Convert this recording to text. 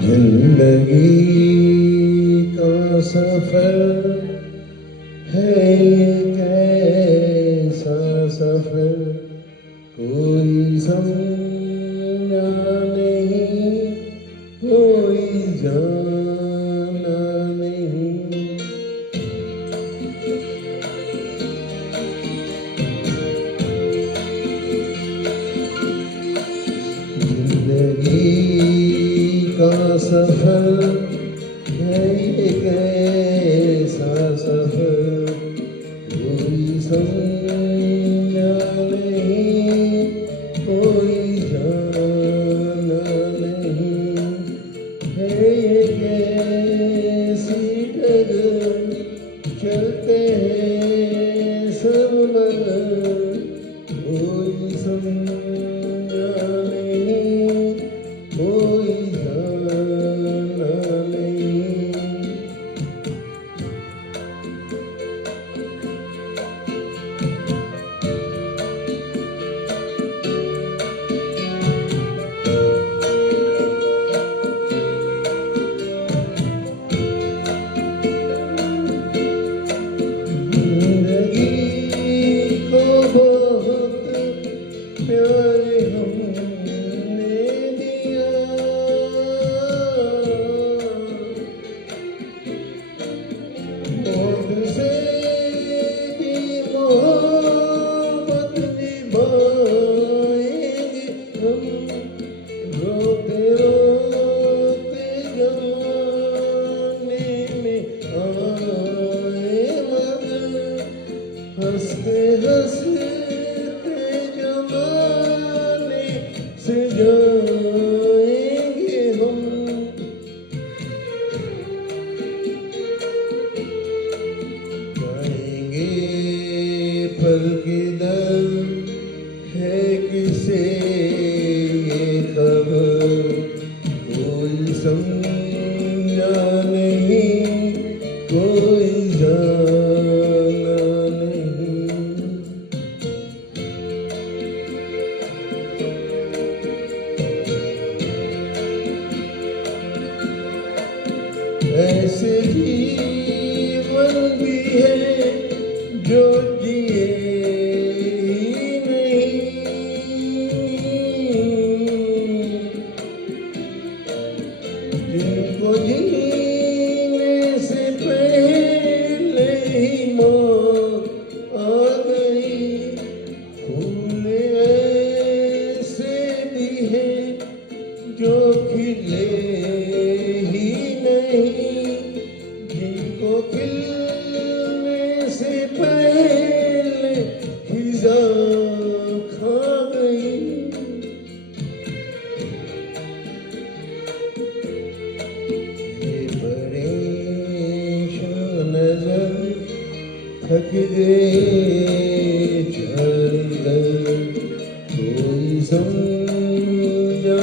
जिंदगी का सफर है ये कैसा सफर, कोई समझा नहीं, कोई जाना नहीं। जिंदगी का सफर है ये कैसा सफर, कोई समझा नहीं, कोई जाना नहीं। है ये कैसी डगर, चलते हैं सब मगर, कोई समझा नहीं, कोई जाना नहीं। जिंदगी को बहुत प्यार हमने दिया, मौत से भी मोहब्बत निभाएंगे हम, रोते रोते जमाने में आए मगर, हंसते हंसते जमाने से जाएंगे हम। जाएंगे पल किधर है किसे ये खबर, कोई समझा नहीं, कोई जाना नहीं। ऐसे जीवन भी है जो जिए ही नहीं, जिनको जीने से पहले ही मौत आ गई। फूल ऐसे भी है जो खिले ही नहीं, जिनको खिलने से पहले खिज़ा खा गई। ये परेशान नजर थक गए चल कर, कोई समझा